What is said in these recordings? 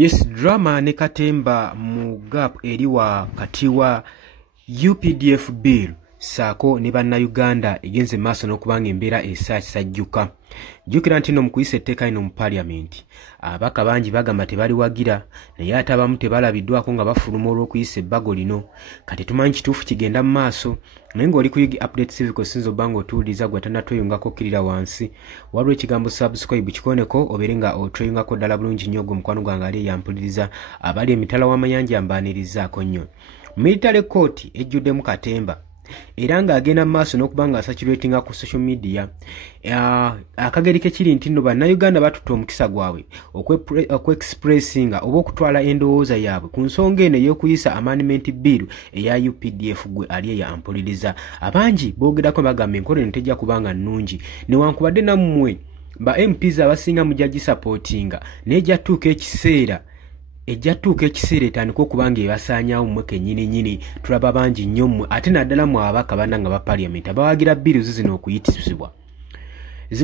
Yes, drama ne katemba mu gap eriwa katiwa UPDF bill saako ne bannayuganda egenze maaso n'okubanga embeera esajjuka. Jjukira nti no mu kuyisa etteeka lino mu parliament abaka bangi bagamba tebaliwagira naye ate abamu tebalabiddwako nga bafuluma olw'okuyisa ebbago lino. Kati tumanyi kituufu kigenda mu maaso naye ng'oli ku Yugi Update Civic osinza obba ng'otuwuliriza gwe tannatweyungako okkirira wansi waliwo ekigambo subscribe kikoneko obeere nga otweyungako ddala bulungi nnyo gwe mukwano gwange ali eyampuliriza abali emitala w'amayanja mbaanirizaako nnyo. Military court ejjuddemu katemba era ng'agenda mu maaso n'okuba nga asaturatinga ku social media. Akageri ke kiri nti nno bannayuganda batutte omukisa gwabwe okweexpressinga oba okutwala endowooza yaabwe ku nsonga eno ey'okuyisa amendment bill eya UPDF gwe ali eyampuliriza. Abangi boogerako bagamba enkola eno tejja kubanga nnungi newankubadde nammwe ba MPs abasinga mujja gisapootinga naye ejja tuuka ekiseera etandika okubanga ebasaanyaawo mmwe kennyini tulaba bangi nnyo mmwe ate naddala mu ababaka bannanga ba parliament abawagira bill zino okuyitisibwa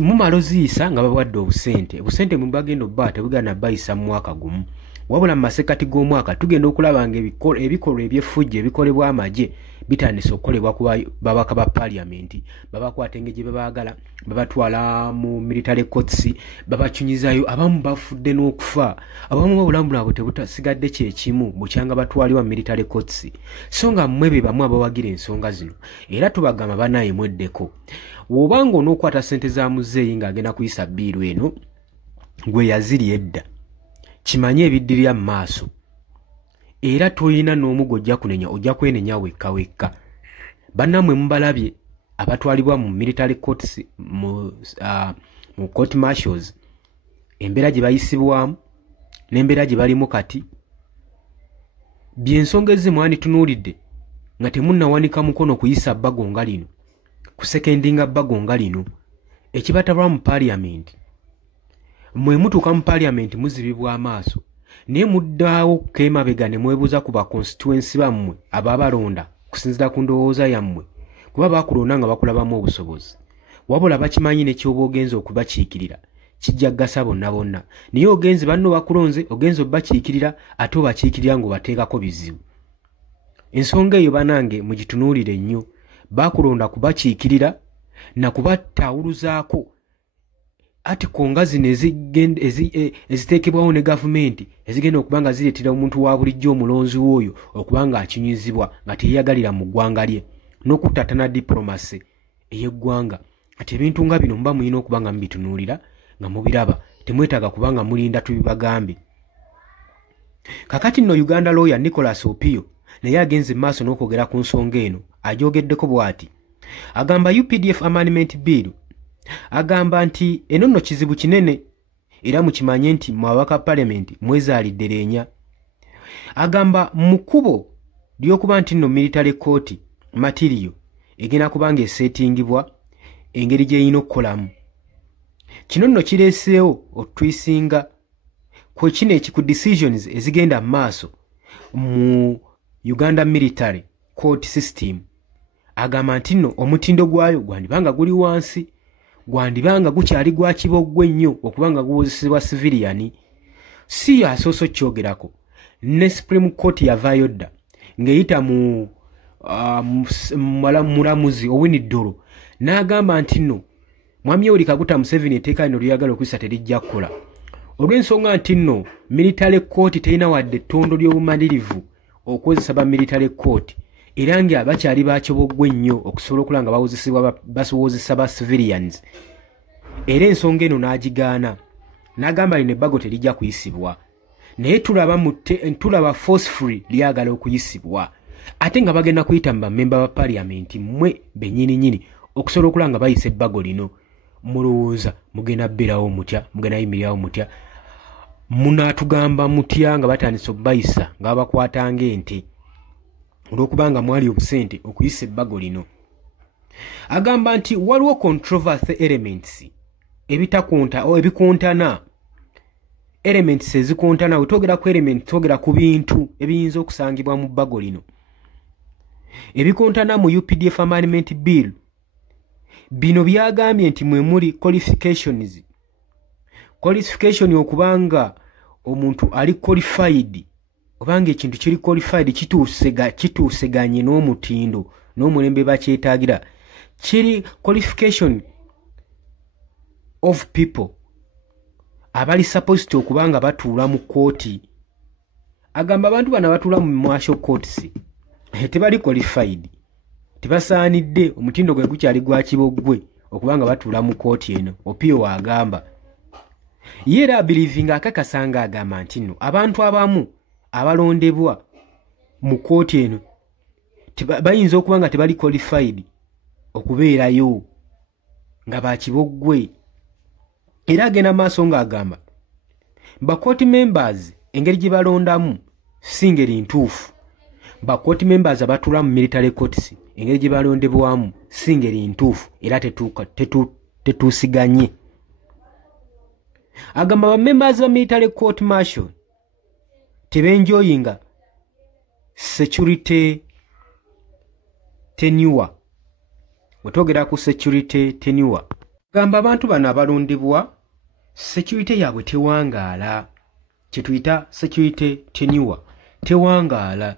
mumala oziyisa nga babawadde obusente mu bagenda obba tebugenda bayisa mu mwaka gumu wabula mu masekati g'omwaka tugenda okulaba nga ebikolwa eby'effujjo ebikolebwa amagye bitandise okukolebwa ku babaka ba parliament babakwata engeri gye babaagala babatwala mu military courts babakyunyizayo abamu bafudde n'okufa abamu obulamu bwabwe tebutasigadde kyekimu bukyanga batwalibwa mu military courts so nga mmwe be bamu abawagira ensonga zino era tubagamba banaye mweddeko wobanga onookwata ssente za muzeeyi ng'agenda kuyisa bbiiru eno gwe yaziri edda kimanye ebiddirira mu maaso era toyina n'omu gojja kunenya ojja kwenenya wekka bannamwe mubalabye abatwalibwa mu military courts mu court martials embeera gye bayisibwamu n'embeera gye balimu kati byensonga ezimu anditunuulidde nga temunnawanika mukono kuyisa bbago nga lino kusekendinga bbago nga lino ekibatabwa mu parliament mwe mutuuka mu parliament muzibibwa amaaso naye muddaawo kemabega ne mwebuuza ku ba constituency bammwe ababalonda kusinziira ku ndowooza yammwe kuba bakulonda nga bakulabamu obusobozi wabula bakimanyi ne kyoba ogenza okubakiikirira kijja gasa bonna naye ogenzi banno bakulonze ogenza obbakiikirira ate obakiikirira ng'obateekako bizibu. Ensonga eyo banange mugitunuulire nnyo bakulonda kubakiikirira na kubattawuluzaako ati konga zino eziteekebwawo ne gavumenti ezigenda okubanga zireetera omuntu wa bulijjo omulonzi w'oyo okubanga akinyizibwa nga teyeyagalira mu ggwanga lye n'okutatana diplomasi ey'eggwanga ati ebintu nga bino muba mulina okubanga mubitunuulira nga mubiraba temwetaaga kubanga mulinda tubibagambe. Kakati nno Uganda lawyer Nicholas Opio naye agenze maaso n'okwogera ku nsonga eno agyogeddeko bw'ati agamba UPDF amendment bill agamba nti eno nno kizibu kinene era mukimanye nti mu ababaka parliament mwezaalidde leenya. Agamba mu kkubo ly'okuba nti nno military court material egenda kubanga eseetingibwa engeri gy'erina okukolamu kino nno kireeseewo otwisinga kwe kino eki ku decisions ezigenda mu maaso mu Uganda military court system. Agamba nti nno omutindo gwayo gwandibanga guli wansi gwandibanga gukyali gwa kiboggwe nnyo okubanga guwozesebwa civilian si asooso kyogerako ne Supreme Court yavaayo dda ng'eyita mu mulamuzi Owinidolo n'agamba nti nno mwami Yoweri Kaguta Museveni etteeka lino lyagala okuyisa terijja kukola olw'ensonga nti nno military court terina wadde ettondo ly'obumalirivu okwozesa ba military court era nga bakyali bakyoboggwe nnyo okusobola okulanga bawozesa ba civilians era ensonga eno n'agigaana n'agamba lino ebbago terijja kuyisibwa naye tulaba forcefully lyagala okuyisibwa ate nga bagenda kuyita mu bamemba ba parliament mmwe bennyininyini okusobola okulanga bayisa ebbago lino mulowooza mugenda bbeerawo mutya mugenda yimirirawo mutya munaatugamba mutya nga batandise okubayisa nga babakwatanga ente olw'okubanga mwali obusente okuyisa ebbago lino. Agamba nti waliwo controversy elements ebikontana elements ezikontana wetwogera ku element twogera ku bintu ebiyinza okusangibwa mu bbago lino ebikontana mu UPDF amendment bill bino byagambye nti mwe muli qualification okubanga omuntu ali qualified obanga ekintu kiri qualified kituuseganye n'omutindo n'omulembe bakyetaagira kiri qualification of people abali supposed okubanga batuula mu kooti agamba abantu bano batuula mu martial courts tebali qualified tebasaanidde omutindo gwe gukyali gwa kiboggwe okubanga batuula mu kooti eno Opio waagamba ye era abirivinga akakasanga agamba nti nno abantu abamu abalondebwa mu kooti eno bayinza okuba nga tebali qualified okubeerayo nga bakiboggwe era agenda maaso ng'agamba bakooti members engeri gye balondamu si ngeri ntuufu bakooti members abatuula mu military courts engeri gye balondebwamu si ngeri ntuufu era tetuusiganye agamba bamembers ba military court martial tebenjoyinga security tenure wetwogera ku security tenure agamba abantu bano abalondebwa security yaabwe tewangaala kyetuyita security tenure tewangaala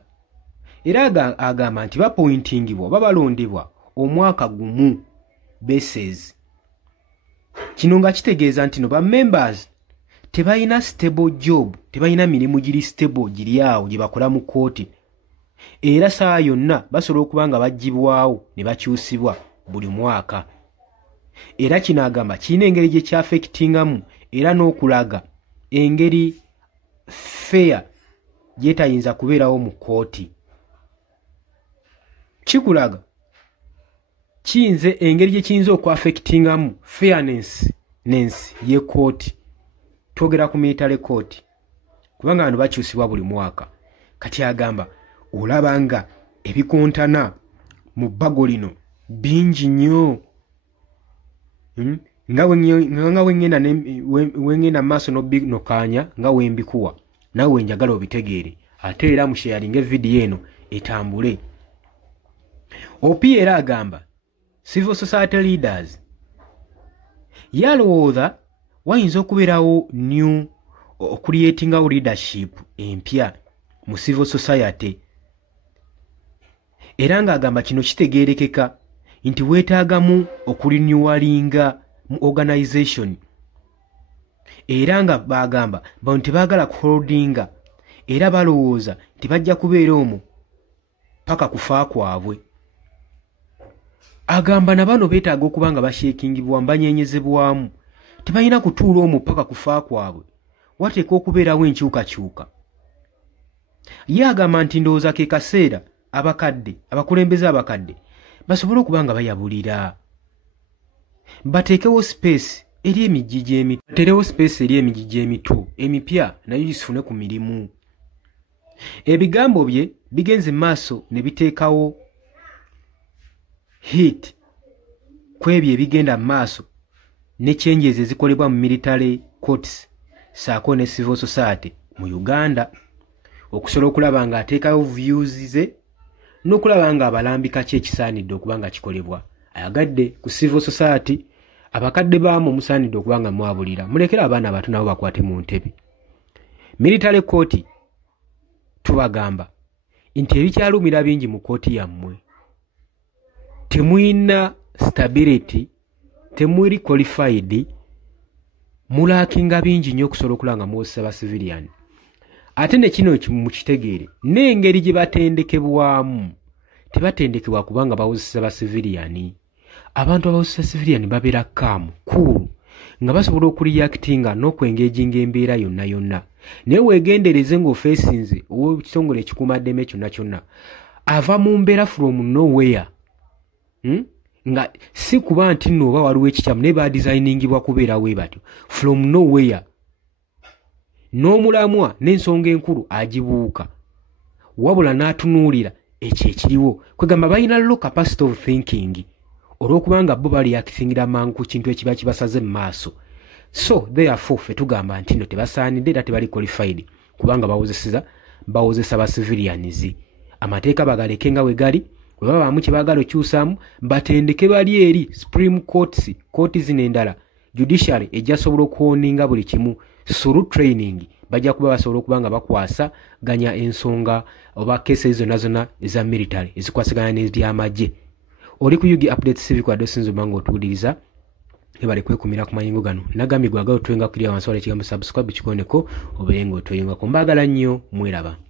era agamba nti bapointingibwa babalondebwa omwaka gumu bases kino nga kitegeeza nti no bamembers tebalina stable job tebalina mirimu giri stable giri awo gye bakola mu kooti era saa yonna basobola okuba nga baggyibwawo ne bakyusibwa buli mwaka era kino agamba kirina engeri gye kyafekitingamu era n'okulaga engeri fair gyetayinza kubeerawo mu kooti kikulaga kiyinze engeri gye kiyinza okwaffectingamu fairness ye kooti twogera ku military court kubanga bano bakyusibwa buli mwaka kati agamba olaba nga ebikontana mu bbago lino bingi nnyo nga wengenda maaso nokaanya nga wembikuwa nawe wenjagala obitegeere ate era musharinga evidiyo eno etambule Opio era agamba civil society leaders yalowooza wayinza okubeerawo new creatingawo leadership empya mu civil society era ng'agamba kino kitegeerekeka nti weetaagamu okulinyuwalinga mu organization era nga bagamba bano tebaagala kuholdinga era balowooza tebajja kubeera omwo paka kufa kwabwe agamba na bano beetaaga okuba nga basheekingibwamu banyenyezebwamu tebalina kutuula omwo paka kufa kwabwe wateeka okubeerawo enkyukakyuka ye agamba nti ndowooza ke kaseera abakadde abakulembeze abakadde basobole okuba nga bayabulira bateekewo space eri emijiji emito emipya nayo gisifune ku mirimu ebigambo bye bigenze maaso ne biteekawo hit kwebyo ebigenda maaso ne changes ezikolebwa mu military courts saako ne civil society mu Uganda okusobola okulaba nga ateekayo views ze n'okulaba nga abalambika ki ekisaanidde okuba nga kikolebwa ayagadde ku civil society abakadde baamu musaanidde okuba nga mwabulira mulekera abaana abato nabo bakwate mu ntebe military court tubagamba nti ebikyalumira bingi mu kooti yammwe temwina stability temwiri qualified mulakinga bingi nnyo okusobola okulanga muwozesa ba civilian ate ne kino mukitegeere n'engeri gye batendekebwamu tebatendekebwa kubanga bawozesa ba civilian abantu abawozesa civilian babeera kaamu cool nga basobola okureactinga n'okwengeginga embeera yonna yonna naye weegendereze ng'ofeesinze ow'ekitongole ekikuumaddeme kyonna kyonna ava mu mbeera from nowhere nga si kuba nti nno oba waliwo ekikyamu naye badizayiningibwa kubeera we batyo from nowhere n'omulamwa n'ensonga enkulu agibuuka wabula n'atunuulira ekyo ekiriwo kwegamba balina low capacity of thinking olw'okubanga bo baliyakisingira mangu ku kintu ekiba kibasaze mu maaso so therefore ffe tugamba nti nno tebasaanidde era tebali qualified kubanga bawozesa ba civilians amateeka bagaleke nga we gali bwe baba bamu kye baagala okyusaamu batendeke bali eri supreme kooti zino endala judiciary ejja sobola okuwoninga buli kimu through training bajja kuba basobola okuba nga bakwasa ganya ensonga oba kese zonna eza military ezikwasaganya n'ebyamagye. Oli ku Yugi Updates TV kwa dosinzo bango otuwuliriza ebale kwekumira ku mayingo gano nagambye gwagala otwenga kulia wansi wala ekigambo subscribe kikoneko obeyenga otwenga ko mbagala nnyo mweraba.